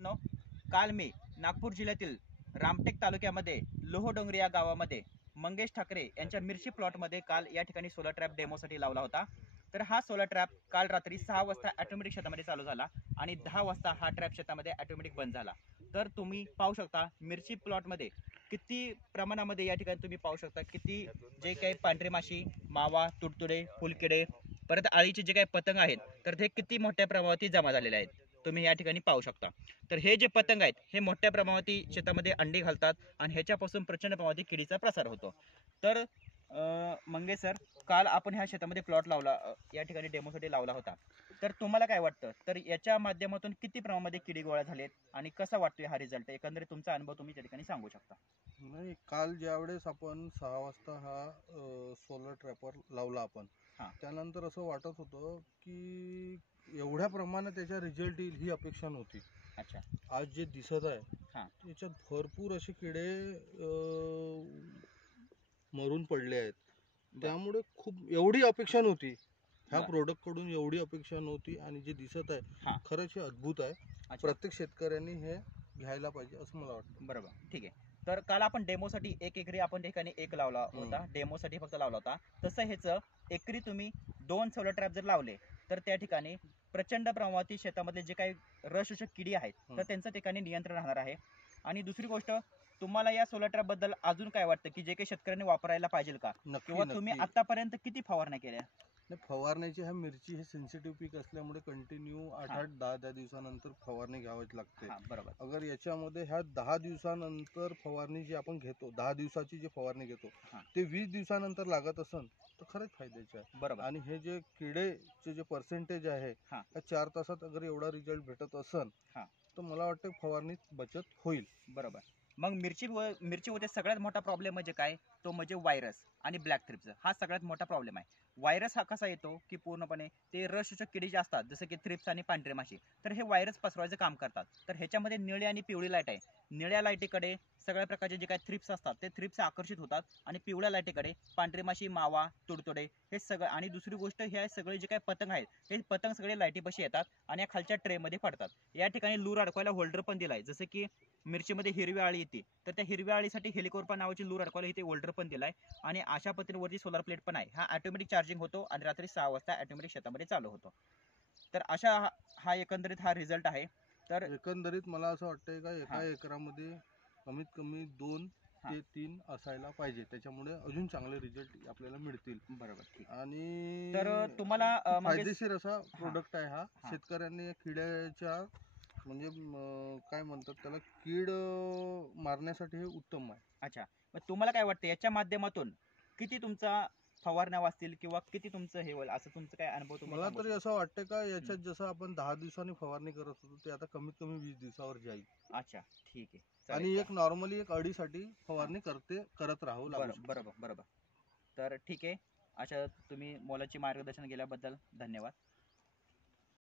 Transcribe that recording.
मित्रांनो, काल मी नागपूर जिल्ह्यातील रामटेक तालुक्यामध्ये लोहडोंगरी या गावामध्ये मंगेश ठाकरे यांच्या मिरची प्लॉटमध्ये काल या ठिकाणी सोलर ट्रॅप डेमोसाठी लावला होता. तर हा सोलर ट्रॅप काल रात्री 6 वाजता ऑटोमॅटिक शेतामध्ये चालू झाला आणि 10 वाजता हा ट्रॅप शेतामध्ये ऑटोमॅटिक बंद झाला. तर तुम्ही पाहू शकता मिरची प्लॉटमध्ये किती प्रमाणामध्ये या ठिकाणी तुम्ही पाहू शकता किती जे काही पांढरी माशी, मावा, तुडतुडे, फुलकिडे, परत आळीचे जे काही पतंग आहेत तर ते किती मोठ्या प्रमाणावरती जमा झालेले आहेत तुम्ही या ठिकाणी पाहू शकता. तर हे जे पतंग आहेत हे मोठ्या प्रमाणावरती शेतामध्ये अंडी घालतात आणि ह्याच्यापासून प्रचंड प्रमाणावरती किडीचा प्रसार होतो. तर मंगेश सर, काल आपण ह्या शेतामध्ये प्लॉट लावला, या ठिकाणी डेमोसाठी लावला होता. तर तुम्हाला काय वाटतं, तर याच्या माध्यमातून किती प्रमाणामध्ये किडी गोळा झालेत आणि कसा वाटतोय हा रिझल्ट? एकंदरीत तुमचा अनुभव तुम्ही त्या ठिकाणी सांगू शकता. नाही, काल ज्यावेळेस आपण 6 वाजता हा सोलर ट्रॅपर लावला आपण, त्यानंतर असं वाटत होतं की एवढ्या प्रमाणात त्याचा रिझल्ट येईल ही अपेक्षा नव्हती. अच्छा. आज जे दिसत आहे त्याच्यात भरपूर असे किडे मरून पडले आहेत. त्यामुळे खूप एवढी अपेक्षा नव्हती ह्या प्रोडक्ट कडून, एवढी अपेक्षा नव्हती आणि जे दिसत आहे खरंच हे अद्भुत आहे. प्रत्येक शेतकऱ्यांनी हे घ्यायला पाहिजे असं मला वाटतं. बरोबर, ठीक आहे. तर काल आपण डेमोसाठी एक एकरी आपण ठिकाणी एक लावला होता, डेमोसाठी फक्त लावला होता. तसं ह्याचं एकरी तुम्ही 2 सोलर ट्रॅप जर लावले तर त्या ठिकाणी प्रचंड प्रमाणात शेतामध्ये जे काही रसशोषक किडी आहेत तर त्यांचं ठिकाणी नियंत्रण राहणार आहे. आणि दुसरी गोष्ट, तुम्हाला या सोलर ट्रॅप बद्दल अजून काय वाटतं की जे काही शेतकऱ्यांनी वापरायला पाहिजे का, किंवा तुम्ही आतापर्यंत किती फवारण्या केल्या? नाही, फवारण्याची हा मिरची हे सेन्सिटिव्ह पीक असल्यामुळे कंटिन्यू 8-8, 10-10 दिवसानंतर फवारणी घ्यावीच लागते. बरोबर. अगर याच्यामध्ये ह्या 10 दिवसानंतर फवारणी जी आपण घेतो, 10 दिवसाची जी फवारणी घेतो ते 20 दिवसानंतर लागत असन तर खरंच फायद्याचे आहे. बरोबर. आणि हे जे किडेचे जे पर्सेंटेज आहे त्या 4 तासात अगर एवढा रिझल्ट भेटत असन तर मला वाटतं फवारणीत बचत होईल. बरोबर. मग मिरचीमध्ये सगळ्यात मोठा प्रॉब्लेम म्हणजे काय, तो म्हणजे व्हायरस आणि ब्लॅक थ्रिप्स. हा सगळ्यात मोठा प्रॉब्लेम आहे. व्हायरस हा कसा येतो की पूर्णपणे ते रसशोषक किडी जे असतात जसं की थ्रिप्स आणि पांढरी माशी, तर हे व्हायरस पसरवायचं काम करतात. तर ह्याच्यामध्ये निळी आणि पिवळी लाईट आहे. निळ्या लाईटीकडे सगळ्या प्रकारचे जे काही थ्रिप्स असतात ते थ्रिप्स आकर्षित होतात आणि पिवळ्या लाईटीकडे पांढरी माशी, मावा, तुडतुडे हे सगळं. आणि दुसरी गोष्ट, हे सगळे जे काही पतंग आहेत हे पतंग सगळे लाईटीपाशी येतात आणि या खालच्या ट्रेमध्ये पडतात. या ठिकाणी लूर अडकवायला होल्डर पण दिलाय. जसं की मिरचीमध्ये हिरवी आळी येते तर त्या हिरव्या आळीसाठी हेलिकोर्पा नावाची लूर अडकवायला इथे होल्डर पण दिलाय. आणि अशा पद्धतीवरती सोलर प्लेट पण आहे. हा ऑटोमॅटिक चार्जिंग होतो आणि रात्री 6 वाजता ऑटोमॅटिक शेतामध्ये चालू होतो. तर अशा हा एकंदरीत हा रिझल्ट आहे. तर एकंदरीत मला असं वाटतंय का एका एकरामध्ये कमीत कमी 2 ते 3 असायला पाहिजे, त्याच्यामुळे अजून चांगले रिझल्ट आपल्याला मिळतील. बरोबर, ठीक. आणि तर तुम्हाला फायदेशीर असा प्रोडक्ट आहे हा. शेतकऱ्यांनी किड्याच्या म्हणजे काय म्हणतात त्याला, कीड मारण्यासाठी हे उत्तम आहे. अच्छा. मग तुम्हाला काय वाटतं याच्या माध्यमातून किती तुमचा फवारण्या वाचतील किंवा किती तुमचं हे होईल, असं तुमचं काय अनुभव? मला तरी असं वाटतं का याच्यात जसं आपण 10 दिवसांनी फवारणी करत होतो ते आता कमीत कमी 20 दिवसावर जाईल. अच्छा, ठीक आहे. आणि एक नॉर्मली एक अडीसाठी फवारणी करत राहू लागू. बरोबर. तर ठीक आहे. अशा तुम्ही मोलाची मार्गदर्शन केल्याबद्दल धन्यवाद.